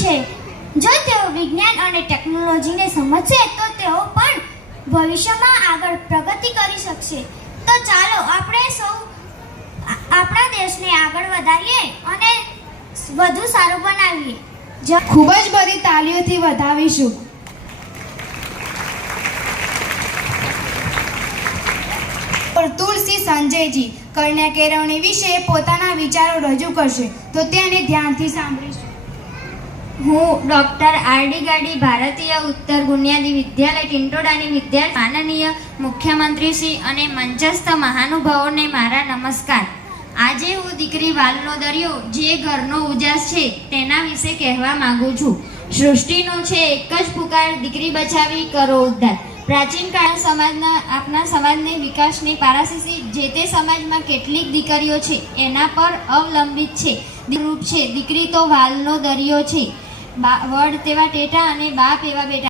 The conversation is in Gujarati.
છે। જો તેઓ વિજ્ઞાન અને ટેકનોલોજીને સમજશે તો તેઓ પણ ભવિષ્યમાં આગળ પ્રગતિ કરી શકશે। તો ચાલો આપણે સૌ આપણા દેશને આગળ વધારીએ અને વધુ સારું બનાવીએ। ખૂબ જ બધી તાળીઓથી વધાવીશું। તુલસી સંજયજી કન્યા કેળવણી વિશે પોતાના વિચારો રજૂ કરશે, તો તેને ધ્યાનથી સાંભળીશું। હું ડૉક્ટર આર.ડી. ગાડી ભારતીય ઉત્તર બુનિયાદી વિદ્યાલય ટિંટોડાની વિદ્યાર્થી માનનીય મુખ્યમંત્રી શ્રી અને મંચસ્થ મહાનુભાવોને મારા નમસ્કાર। આજે હું દીકરી વાલનો દરિયો જે ઘરનો ઉજાસ છે તેના વિશે કહેવા માંગુ છું। સૃષ્ટિનો છે એક જ પુકાર, દીકરી બચાવી કરો ઉદ્ધાર। પ્રાચીન કાળ સમાજના આપણા સમાજને વિકાસની પારાશીશી જે તે સમાજમાં કેટલીક દીકરીઓ છે એના પર અવલંબિત છે। રૂપ છે દીકરી તો વાલનો દરિયો છે, વડ તેવા ટેટા અને બાપ એવા બેટા।